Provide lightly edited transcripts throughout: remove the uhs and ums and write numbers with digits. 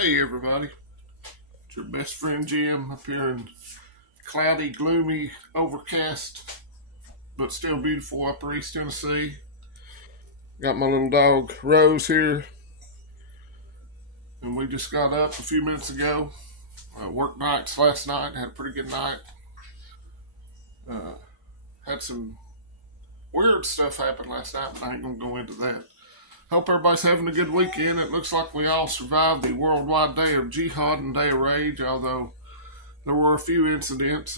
Hey everybody, it's your best friend Jim up here in cloudy, gloomy, overcast, but still beautiful Upper East Tennessee. Got my little dog Rose here, and we just got up a few minutes ago. Worked nights last night, had a pretty good night. Had some weird stuff happen last night, but I ain't gonna go into that. Hope everybody's having a good weekend. It looks like we all survived the worldwide day of jihad and day of rage, although there were a few incidents.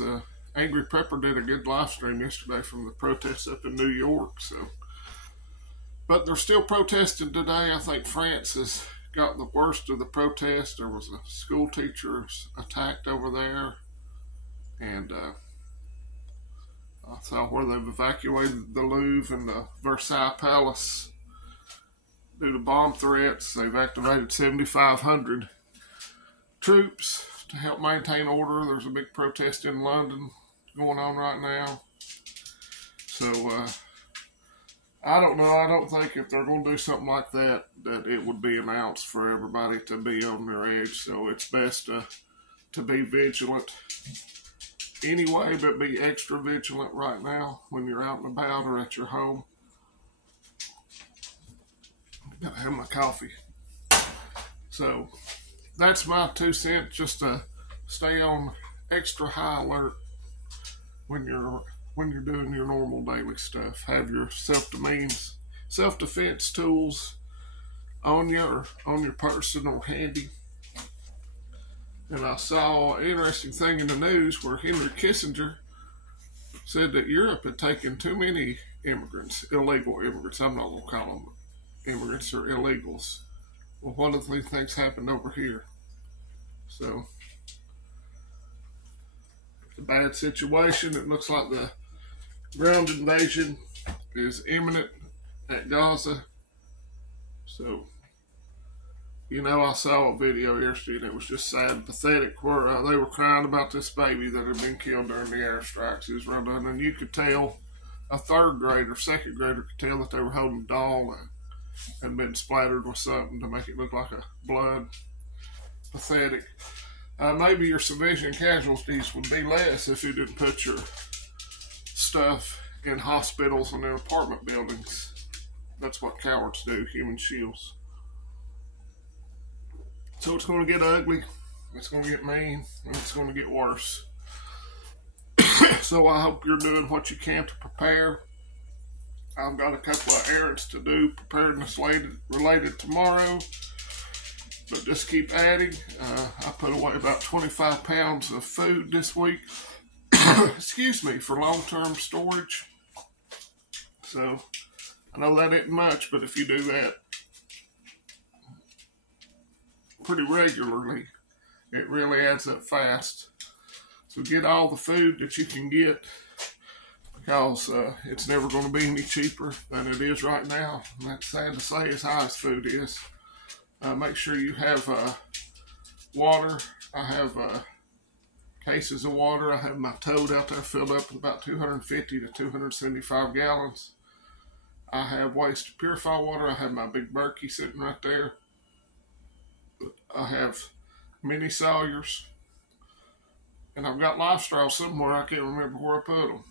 Angry Prepper did a good live stream yesterday from the protests up in New York. But they're still protesting today. I think France has got the worst of the protest. There was a school teacher attacked over there, and I saw where they've evacuated the Louvre and the Versailles Palace. Due to bomb threats, they've activated 7,500 troops to help maintain order. There's a big protest in London going on right now. So, I don't know. I don't think if they're going to do something like that, that it would be announced for everybody to be on their edge. So it's best to be vigilant anyway, but be extra vigilant right now when you're out and about or at your home. Gotta have my coffee. So that's my 2 cents, just to stay on extra high alert when you're doing your normal daily stuff. Have your self-defense tools on you or on your person or handy. And I saw an interesting thing in the news where Henry Kissinger said that Europe had taken too many immigrants, illegal immigrants. I'm not going to call them immigrants or illegals. Well, what do you think's happened over here? So, it's a bad situation. It looks like the ground invasion is imminent at Gaza. So, I saw a video yesterday and it was just sad and pathetic where they were crying about this baby that had been killed during the airstrikes. It was run down, and you could tell, a third grader, second grader could tell that they were holding a doll and been splattered with something to make it look like a blood. Pathetic. Maybe your civilian casualties would be less if you didn't put your stuff in hospitals and in apartment buildings. That's what cowards do, human shields. So it's going to get ugly, it's going to get mean, and it's going to get worse. So I hope you're doing what you can to prepare. I've got a couple of errands to do, preparedness related tomorrow, but just keep adding. I put away about 25 pounds of food this week, excuse me, for long-term storage. So I know that isn't much, but if you do that pretty regularly, it really adds up fast. So get all the food that you can get, because it's never going to be any cheaper than it is right now. And that's sad to say, as high as food is. Make sure you have water. I have cases of water. I have my tote out there filled up with about 250 to 275 gallons. I have ways to purify water. I have my big Berkey sitting right there. I have mini Sawyers. And I've got life straws somewhere. I can't remember where I put them.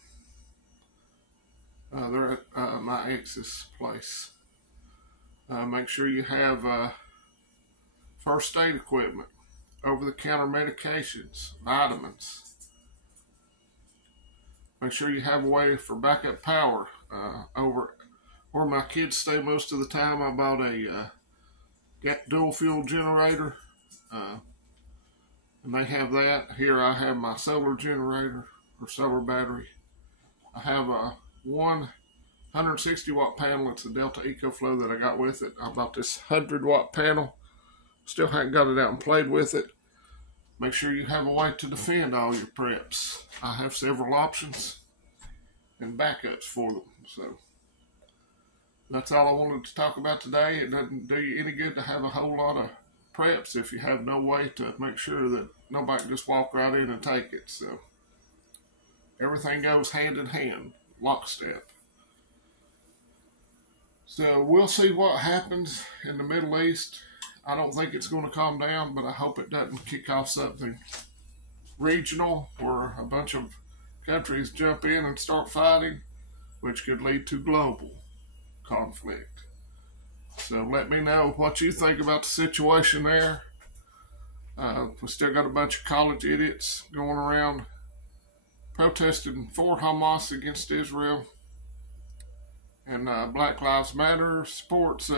They're at my ex's place. Make sure you have first aid equipment, over-the-counter medications, vitamins. Make sure you have a way for backup power. Over where my kids stay most of the time, I bought a dual fuel generator, and they have that. Here I have my solar generator or solar battery. I have a 160 watt panel. It's a Delta EcoFlow that I got with it. I bought this 100 watt panel. Still haven't got it out and played with it. Make sure you have a way to defend all your preps. I have several options and backups for them. So that's all I wanted to talk about today. It doesn't do you any good to have a whole lot of preps if you have no way to make sure that nobody can just walk right in and take it. So everything goes hand in hand, lockstep. So we'll see what happens in the Middle East. I don't think it's going to calm down, but I hope it doesn't kick off something regional where a bunch of countries jump in and start fighting, which could lead to global conflict. So let me know what you think about the situation there. We still got a bunch of college idiots going around protesting for Hamas against Israel. And Black Lives Matter supports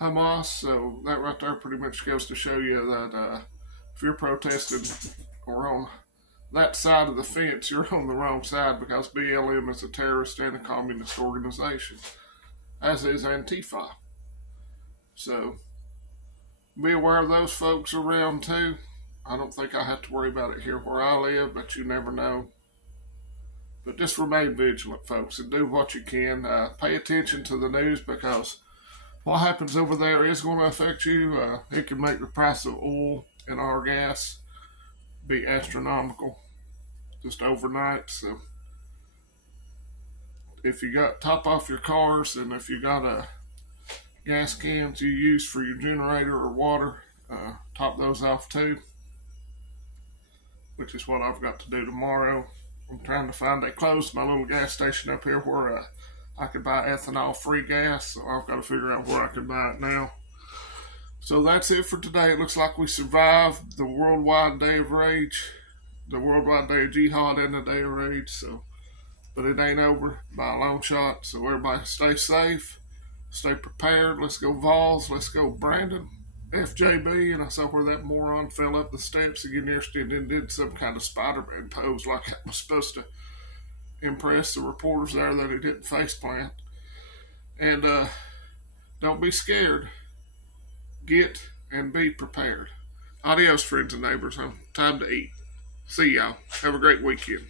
Hamas. So that right there pretty much goes to show you that if you're protesting or on that side of the fence, you're on the wrong side, because BLM is a terrorist and a communist organization, as is Antifa. So be aware of those folks around too. I don't think I have to worry about it here where I live, but you never know. But just remain vigilant, folks, and do what you can. Pay attention to the news, because what happens over there is going to affect you. It can make the price of oil and our gas be astronomical just overnight. So if you got top off your cars, and if you got gas cans you use for your generator or water, top those off too, which is what I've got to do tomorrow. I'm trying to find, they closed my little gas station up here where I could buy ethanol free gas, so I've got to figure out where I can buy it now. So that's it for today. It looks like we survived the worldwide day of rage, the worldwide day of jihad, and the day of rage. So, but it ain't over by a long shot. So everybody stay safe, stay prepared. Let's go Vols. Let's go Brandon, FJB. And I saw where that moron fell up the steps again yesterday and then did some kind of Spider-Man pose like that was supposed to impress the reporters there that he didn't faceplant. And don't be scared. Get and be prepared. Adios, friends and neighbors. Time to eat. See y'all. Have a great weekend.